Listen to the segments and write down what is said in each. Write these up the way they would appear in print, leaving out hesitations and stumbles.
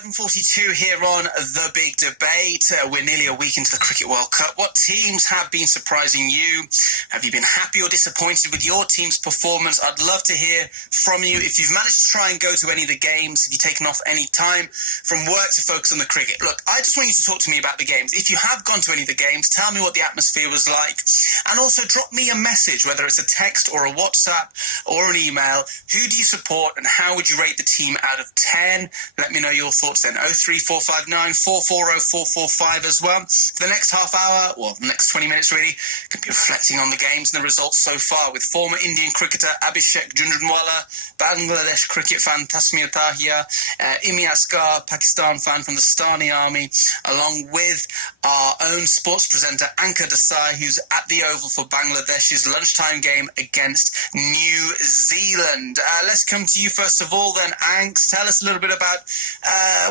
11:42 here on The Big Debate. We're nearly a week into the Cricket World Cup. What teams have been surprising you? Have you been happy or disappointed with your team's performance? I'd love to hear from you. If you've managed to try and go to any of the games, if you've taken off any time from work to focus on the cricket. Look, I just want you to talk to me about the games. If you have gone to any of the games, tell me what the atmosphere was like. And also drop me a message, whether it's a text or a WhatsApp or an email. Who do you support and how would you rate the team out of 10? Let me know your thoughts then. 03459 440 445 as well. For the next half hour, well, the next 20 minutes really, could be reflecting on the games and the results so far with former Indian cricketer Abhishek Jhunjhunwala, Bangladesh cricket fan Tasmia Tahia, Imran Asghar, Pakistan fan from the Stani army, along with our own sports presenter Ankur Desai, who's at the Oval for Bangladesh's lunchtime game against New Zealand. Let's come to you first of all then, Anks. Tell us a little bit about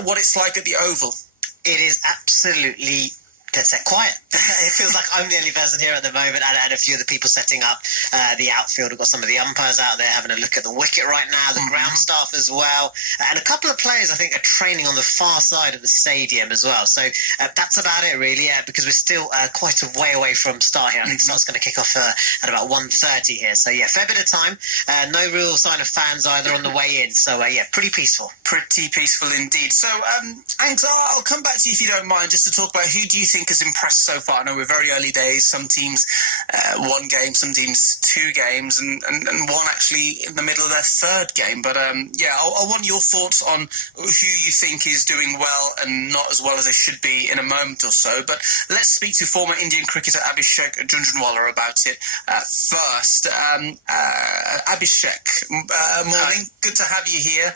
what it's like at the Oval. It is absolutely dead set quiet. It feels like I'm the only person here at the moment, and a few of the people setting up the outfield. We've got some of the umpires out there having a look at the wicket right now, the ground staff as well, and a couple of players I think are training on the far side of the stadium as well. So that's about it really, because we're still quite a way away from start here. I think start's going to kick off at about 1:30 here. So yeah, fair bit of time. No real sign of fans either on the way in. So yeah, pretty peaceful. Pretty peaceful indeed. So Anks, I'll come back to you if you don't mind, just to talk about who do you think has impressed so far. I know we're very early days. Some teams one game, some teams two games, and one actually in the middle of their third game. But yeah, I want your thoughts on who you think is doing well and not as well as they should be in a moment or so. But let's speak to former Indian cricketer Abhishek Jhunjhunwala about it first. Abhishek, morning. Good to have you here.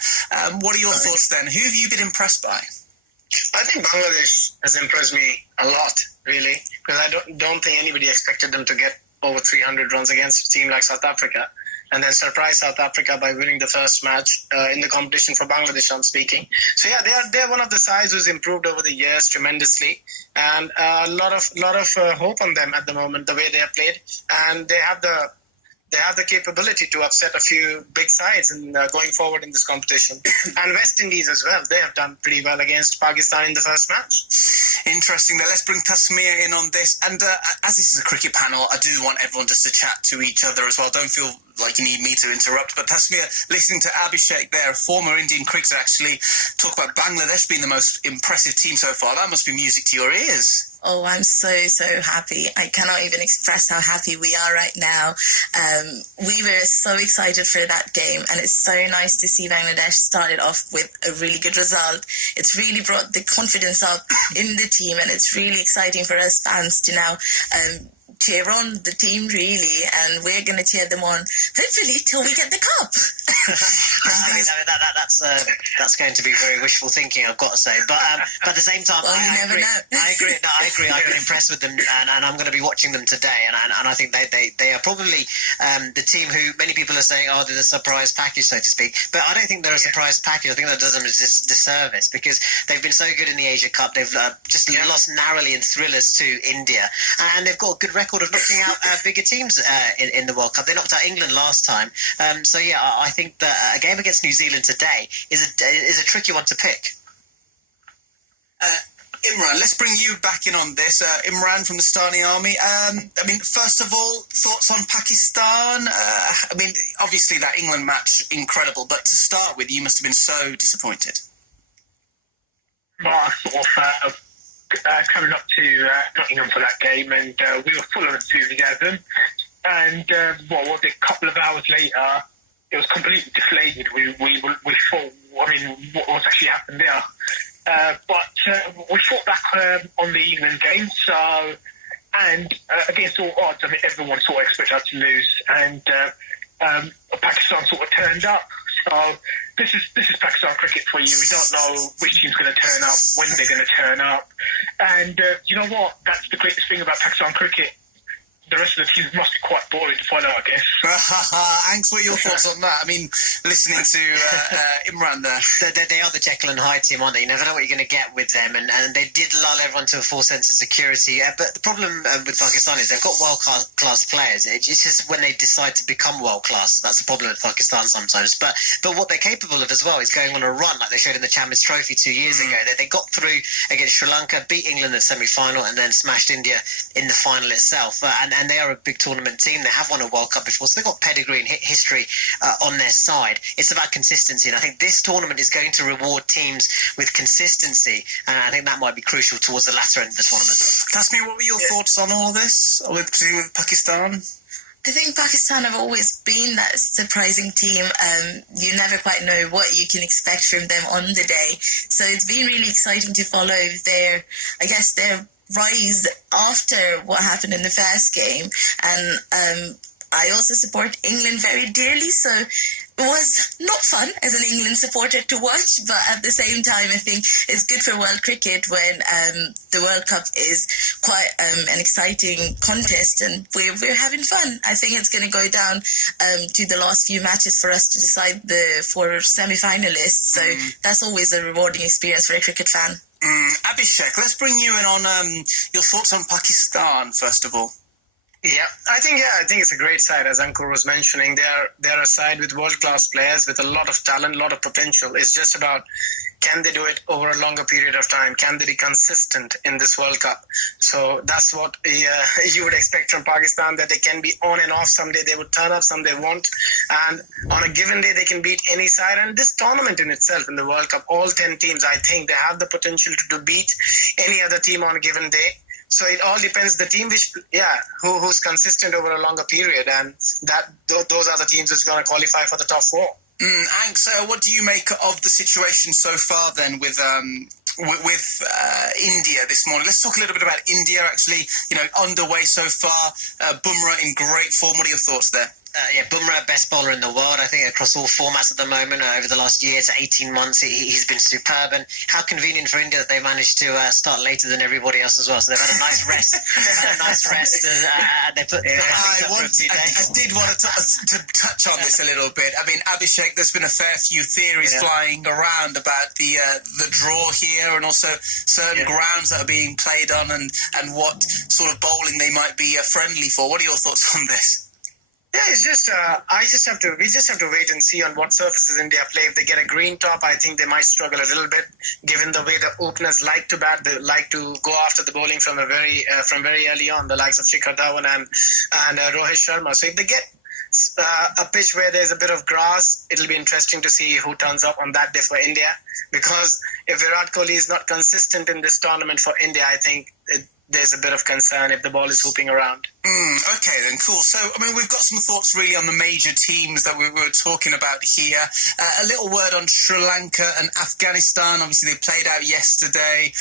What are your thoughts then? Who have you been impressed by? I think Bangladesh has impressed me a lot, really, because I don't think anybody expected them to get over 300 runs against a team like South Africa, and then surprise South Africa by winning the first match in the competition for Bangladesh, I'm speaking. So yeah, they're one of the sides who's improved over the years tremendously, and a lot of hope on them at the moment, the way they have played, and they have the capability to upset a few big sides and going forward in this competition. And West Indies as well. They have done pretty well against Pakistan in the first match. Interesting. Now let's bring Tasmia in on this. And as this is a cricket panel, I do want everyone just to chat to each other as well. Don't feel like you need me to interrupt. But Tasmia, listening to Abhishek there, former Indian cricketer, actually talk about Bangladesh being the most impressive team so far. That must be music to your ears. Oh, I'm so happy. I cannot even express how happy we are right now. We were so excited for that game, and it's so nice to see Bangladesh started off with a really good result. It's really brought the confidence up in the team, and it's really exciting for us fans to now cheer on the team, really, and we're going to cheer them on, hopefully, till we get the cup. That's going to be very wishful thinking, I've got to say. But at the same time, well, I agree. I agree. I've been impressed with them, and I'm going to be watching them today. And I think they are probably the team who many people are saying, oh, they're the surprise package, so to speak. But I don't think they're a surprise package. I think that does them a disservice because they've been so good in the Asia Cup. They've just lost narrowly in thrillers to India, and they've got a good record of knocking out bigger teams in the World Cup. They knocked out England last time. So yeah, I think that a game against New Zealand today is a tricky one to pick. Imran, let's bring you back in on this. Imran from the Stani Army. I mean, first of all, thoughts on Pakistan? I mean, obviously that England match, incredible, but to start with, you must have been so disappointed. Well, sort of coming up to Nottingham for that game, and we were full of enthusiasm. And what was it? A couple of hours later, it was completely deflated. We thought, I mean, what was actually happened there? But we fought back on the England game. So, and against all odds, I mean, everyone sort of expected us to lose, and Pakistan sort of turned up. So this is Pakistan cricket for you. We don't know which team's going to turn up, when they're going to turn up. And you know what? That's the greatest thing about Pakistan cricket. the rest of the teams must be quite boring to follow, I guess. Anks, what are your thoughts on that? I mean, listening to Imran there. They are the Jekyll and Hyde team, aren't they? You never know what you're going to get with them, and they did lull everyone to a false sense of security. But the problem with Pakistan is they've got world-class players. It's just when they decide to become world-class, that's the problem with Pakistan sometimes. But what they're capable of as well is going on a run, like they showed in the Champions Trophy 2 years ago. They got through against Sri Lanka, beat England in the semi-final, and then smashed India in the final itself. And they are a big tournament team. They have won a World Cup before, so they've got pedigree and history on their side. It's about consistency, and I think this tournament is going to reward teams with consistency, and I think that might be crucial towards the latter end of the tournament. Tasmia, what were your thoughts on all this, particularly with Pakistan? I think Pakistan have always been that surprising team. You never quite know what you can expect from them on the day. So it's been really exciting to follow their rise after what happened in the first game. And I also support England very dearly, so it was not fun as an England supporter to watch, but at the same time, I think it's good for world cricket when the World Cup is quite an exciting contest, and we're having fun. I think it's going to go down to the last few matches for us to decide the 4 semi-finalists, so that's always a rewarding experience for a cricket fan. Abhishek, let's bring you in on your thoughts on Pakistan, first of all. Yeah, I think it's a great side, as Ankur was mentioning. They're a side with world-class players with a lot of talent, a lot of potential. It's just about, can they do it over a longer period of time? Can they be consistent in this World Cup? So that's what you would expect from Pakistan, that they can be on and off. Someday they would turn up, some they won't. And on a given day, they can beat any side. And this tournament in itself, in the World Cup, all 10 teams, I think they have the potential to beat any other team on a given day. So it all depends the team who's consistent over a longer period, and those are the teams that's going to qualify for the top 4. Anks, what do you make of the situation so far then with India this morning? Let's talk a little bit about India, actually, underway so far. Bumrah in great form. What are your thoughts there? Bumrah, best bowler in the world, I think, across all formats at the moment. Over the last year to 18 months, he's been superb. And how convenient for India that they managed to start later than everybody else as well. So they've had a nice rest. They put. I did want to touch on this a little bit. I mean, Abhishek, there's been a fair few theories flying around about the draw here, and also certain grounds that are being played on, and what sort of bowling they might be friendly for. What are your thoughts on this? Yeah, it's just we just have to wait and see on what surfaces India play. If they get a green top, I think they might struggle a little bit, given the way the openers like to bat. They like to go after the bowling from very early on, the likes of Shikhar Dhawan and Rohit Sharma. So if they get a pitch where there's a bit of grass, it'll be interesting to see who turns up on that day for India. Because if Virat Kohli is not consistent in this tournament for India, I think there's a bit of concern if the ball is hooping around. Okay then, cool. So, I mean, we've got some thoughts really on the major teams that we were talking about here. A little word on Sri Lanka and Afghanistan. Obviously, they played out yesterday.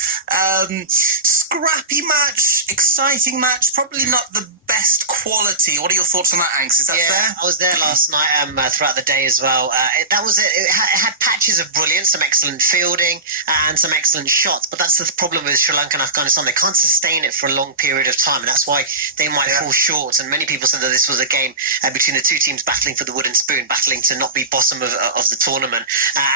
Scrappy match, exciting match, probably not the best quality. What are your thoughts on that, Anks? Is that fair? I was there last night throughout the day as well. It had patches of brilliance, some excellent fielding and some excellent shots, but that's the problem with Sri Lanka and Afghanistan. They can't sustain it for a long period of time, and that's why they might fall short. And many people said that this was a game between the two teams battling for the wooden spoon, battling to not be bottom of the tournament.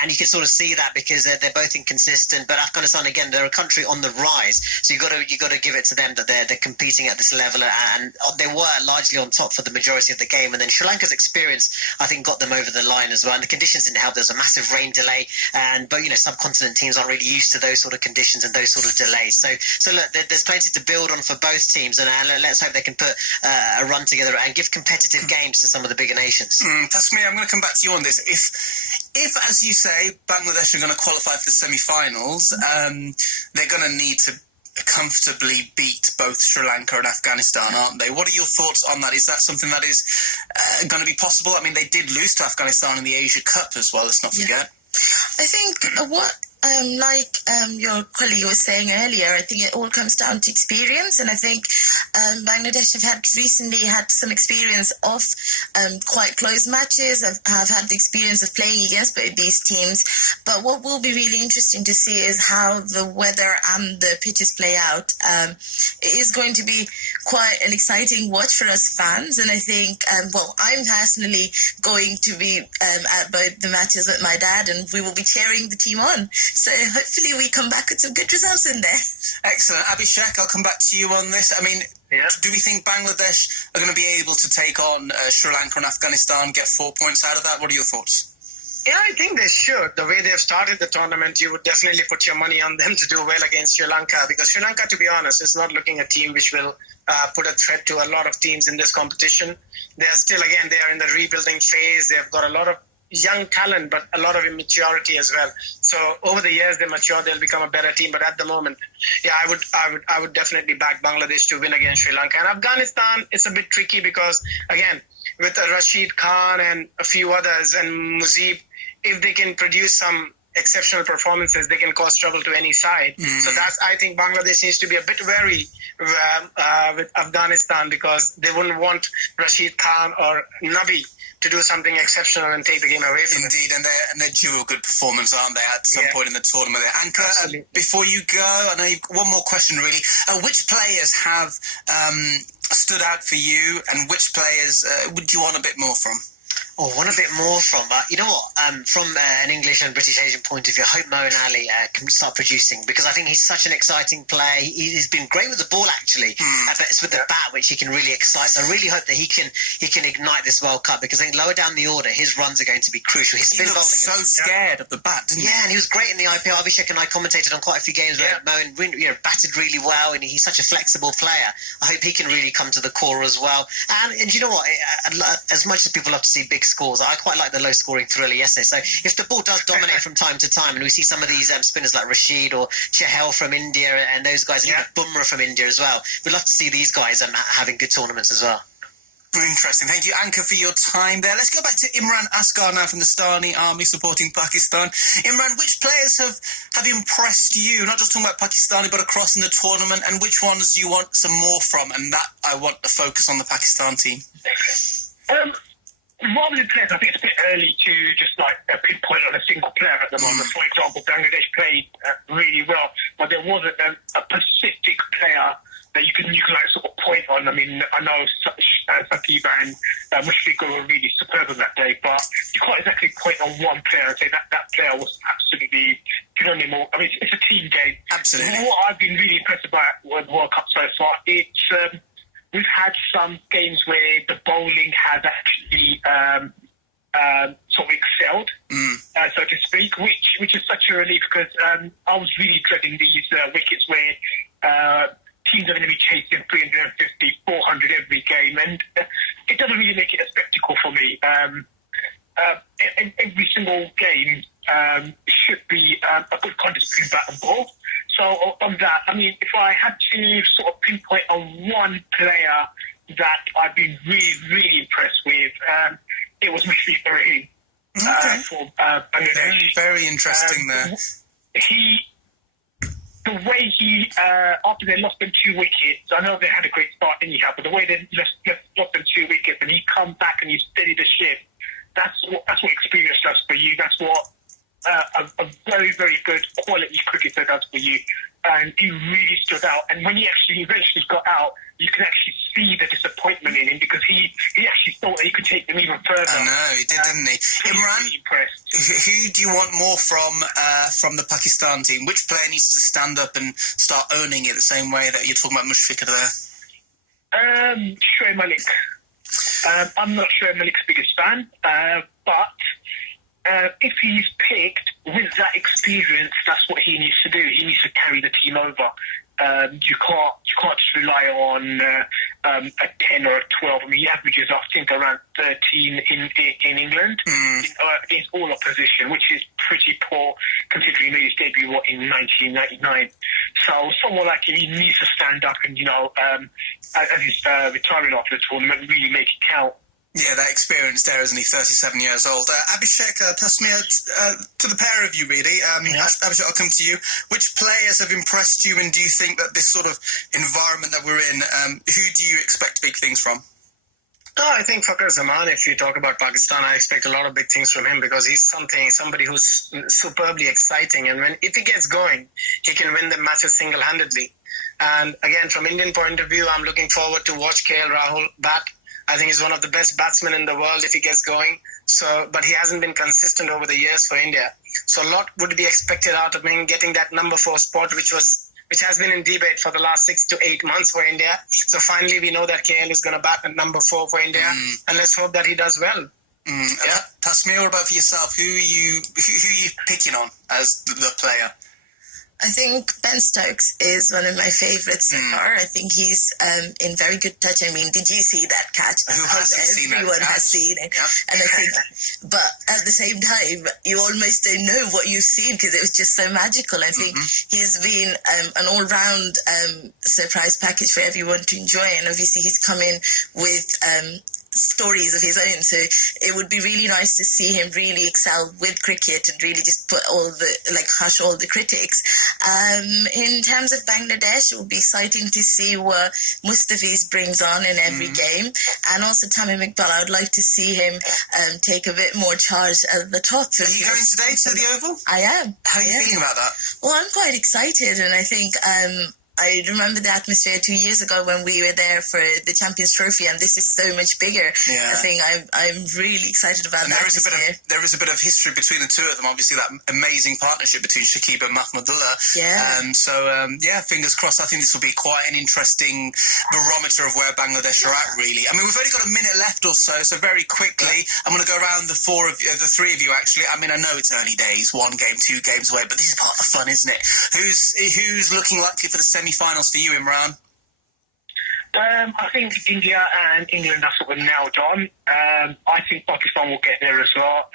And you can sort of see that because they're both inconsistent. But Afghanistan, again, they're a country on the rise, so you got to give it to them that they're competing at this level, and they were largely on top for the majority of the game. And then Sri Lanka's experience, I think, got them over the line as well. And the conditions didn't help. There's a massive rain delay, but subcontinent teams aren't really used to those sort of conditions and those sort of delays. So look, there's plenty to build on for both teams, and let's hope they can put a run together and give competitive games to some of the bigger nations. Tasmia, I'm going to come back to you on this. If, as you say, Bangladesh are going to qualify for the semi-finals, they're going to need to comfortably beat both Sri Lanka and Afghanistan, aren't they? What are your thoughts on that? Is that something that is going to be possible? I mean, they did lose to Afghanistan in the Asia Cup as well, let's not forget. I think what Like your colleague was saying earlier, I think it all comes down to experience, and I think Bangladesh have recently had some experience of quite close matches. Have had the experience of playing against both these teams, but what will be really interesting to see is how the weather and the pitches play out. It is going to be quite an exciting watch for us fans, and I think, I'm personally going to be at both the matches with my dad, and we will be cheering the team on. So hopefully we come back with some good results in there. Excellent. Abhishek, I'll come back to you on this. I mean, do we think Bangladesh are going to be able to take on Sri Lanka and Afghanistan, get 4 points out of that? What are your thoughts? Yeah, I think they should. The way they've started the tournament, you would definitely put your money on them to do well against Sri Lanka, because Sri Lanka, to be honest, is not looking a team which will put a threat to a lot of teams in this competition. They are still, again, they are in the rebuilding phase. They've got a lot of young talent, but a lot of immaturity as well. So over the years, they mature, they'll become a better team. But at the moment, I would definitely back Bangladesh to win against Sri Lanka. And Afghanistan, it's a bit tricky because, again, with Rashid Khan and a few others and Mujib, if they can produce some exceptional performances, they can cause trouble to any side. So I think Bangladesh needs to be a bit wary with Afghanistan, because they wouldn't want Rashid Khan or Nabi to do something exceptional and take the game away from Indeed, and they're due a good performance, aren't they, at some point in the tournament? Ankur, before you go, I know you've one more question, really. Which players have stood out for you, and which players would you want a bit more from? Oh, want a bit more from, you know what, from an English and British Asian point of view, I hope Mo and Ali can start producing, because I think he's such an exciting player. He's been great with the ball, actually, but it's with the bat which he can really excite. So I really hope that he can ignite this World Cup, because I think lower down the order, his runs are going to be crucial. His spin bowling so scared of the bat, didn't he? Yeah, and he was great in the IPL. Abhishek and I commentated on quite a few games where Mo batted really well, and he's such a flexible player. I hope he can really come to the core as well. And you know what, as much as people love to see big scores, I quite like the low-scoring thriller yesterday. So if the ball does dominate from time to time, and we see some of these spinners like Rashid or Chahal from India and those guys, and even Bumrah from India as well, we'd love to see these guys having good tournaments as well. Interesting. Thank you, Ankur, for your time there. Let's go back to Imran Asghar now from the Stani army supporting Pakistan. Imran, which players have impressed you, not just talking about Pakistani, but across in the tournament, and which ones you want some more from? And that I want to focus on the Pakistan team. Rather than players, I think it's a bit early to just pinpoint on a single player at the moment. For example, Bangladesh played really well, but there wasn't a specific player that you can sort of point on. I mean, I know Saqib and Mushfiq were really superb on that day, but you can't exactly point on one player and say that player was absolutely phenomenal. I mean, it's a team game. Absolutely. What I've been really impressed about the World Cup so far, it's we've had some games where the bowling has actually sort of excelled, so to speak, which is such a relief, because I was really dreading these wickets where teams are going to be chasing 350, 400 every game, and it doesn't really make it a spectacle for me. Every single game should be a good contest between bat and ball. So on that, I mean, if I had to sort of pinpoint on one player that I've been really, really impressed with, it was Mushfiq Rahim for Bangladesh. Very interesting there. The way he, after they lost them 2 wickets, I know they had a great start anyhow, but the way they lost them 2 wickets and he come back and he steadied the ship, that's what experience does for you. That's what a very, very good quality cricketer does for you. And he really stood out. And when he actually eventually got out, you can actually see the disappointment in him, because he actually thought that he could take them even further. I know, he did, didn't he? Imran, really impressed. Who do you want more from the Pakistan team? Which player needs to stand up and start owning it the same way that you're talking about Mushfiq there? Shoaib Malik. I'm not Shoaib Malik's biggest fan, but if he's picked with that experience, that's what he needs to do. He needs to carry the team over. You can't just rely on a 10 or a 12. I mean, he averages, I think, around 13 in England against all opposition, which is pretty poor considering his debut in 1999. So someone like him, he needs to stand up and, as he's retiring after the tournament, really make it count. Yeah, that experience there, isn't he? 37 years old. Abhishek, Tasmia, to the pair of you, really. Abhishek, I'll come to you. Which players have impressed you, and do you think that this sort of environment that we're in, who do you expect big things from? No, I think Fakhar Zaman, if you talk about Pakistan, I expect a lot of big things from him because he's somebody who's superbly exciting. And if he gets going, he can win the matches single-handedly. And again, from Indian point of view, I'm looking forward to watch KL Rahul bat. I think he's one of the best batsmen in the world if he gets going. But he hasn't been consistent over the years for India. So a lot would be expected out of him getting that number 4 spot, which has been in debate for the last 6 to 8 months for India. So finally, we know that KL is going to bat at number 4 for India, and let's hope that he does well. Yeah, Tasmia, what about for yourself? Who are you picking on as the player? I think Ben Stokes is one of my favourites so far. I think he's in very good touch. I mean, did you see that catch? Who hasn't seen that? Everyone has seen it. Yeah. And I think, but at the same time, you almost don't know what you've seen because it was just so magical. I think he's been an all-round surprise package for everyone to enjoy. And obviously he's come in with stories of his own, so it would be really nice to see him really excel with cricket and really just put hush all the critics. In terms of Bangladesh, it would be exciting to see what Mustafiz brings on in every game, and also Tamim Iqbal. I would like to see him take a bit more charge at the top. Are you going today to the Oval? I am. How are you feeling about that? Well, I'm quite excited, and I think I remember the atmosphere 2 years ago when we were there for the Champions Trophy, and this is so much bigger. Yeah. I think I'm really excited about that. There is a bit of history between the two of them. Obviously, that amazing partnership between Shakib and Mahmudullah. Yeah. Fingers crossed. I think this will be quite an interesting barometer of where Bangladesh are at, really. I mean, we've only got a minute left or so, so very quickly, I'm going to go around the three of you, actually. I mean, I know it's early days, 1 game, 2 games away, but this is part of the fun, isn't it? Who's looking likely for the semi-finals for you, Imran? I think India and England are sort of nailed on. I think Pakistan will get there as well.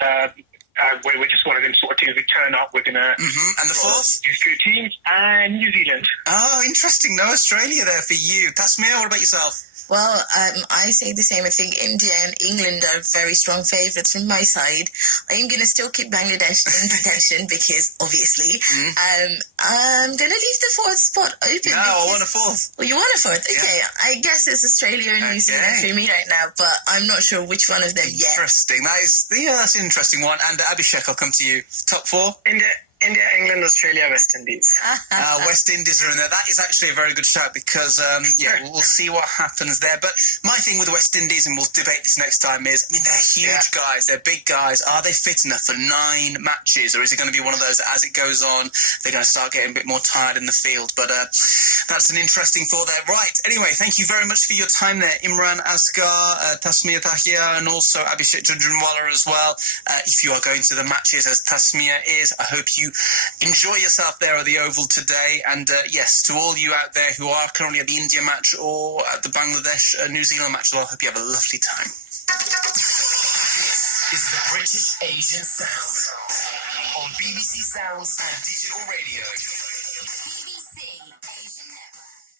We're just one of them sort of teams. We turn up, we're going to... And the fourth? Use good teams. And New Zealand. Oh, interesting. No Australia there for you. Tasmia, what about yourself? Well, I say the same. I think India and England are very strong favourites from my side. I'm going to still keep Bangladesh in contention because, obviously, I'm going to leave the 4th spot open. No, I want a 4th. Well, you want a 4th? Okay, yeah. I guess it's Australia and New Zealand for me right now, but I'm not sure which one of them yet. Interesting. That's an interesting one. And Abhishek, I'll come to you. Top 4? India, England, Australia, West Indies. West Indies are in there. That is actually a very good shout because, we'll see what happens there. But my thing with the West Indies, and we'll debate this next time, is, I mean, they're huge guys. They're big guys. Are they fit enough for 9 matches? Or is it going to be one of those that as it goes on, they're going to start getting a bit more tired in the field? But that's an interesting thought there. Right. Anyway, thank you very much for your time there, Imran Asghar, Tasmia Tahia, and also Abhishek Jhunjhunwala as well. If you are going to the matches, as Tasmia is, I hope you enjoy yourself there at the Oval today. And yes, to all you out there who are currently at the India match or at the Bangladesh New Zealand match, well, I hope you have a lovely time. This is the British Asian Sound on BBC Sounds and Digital Radio.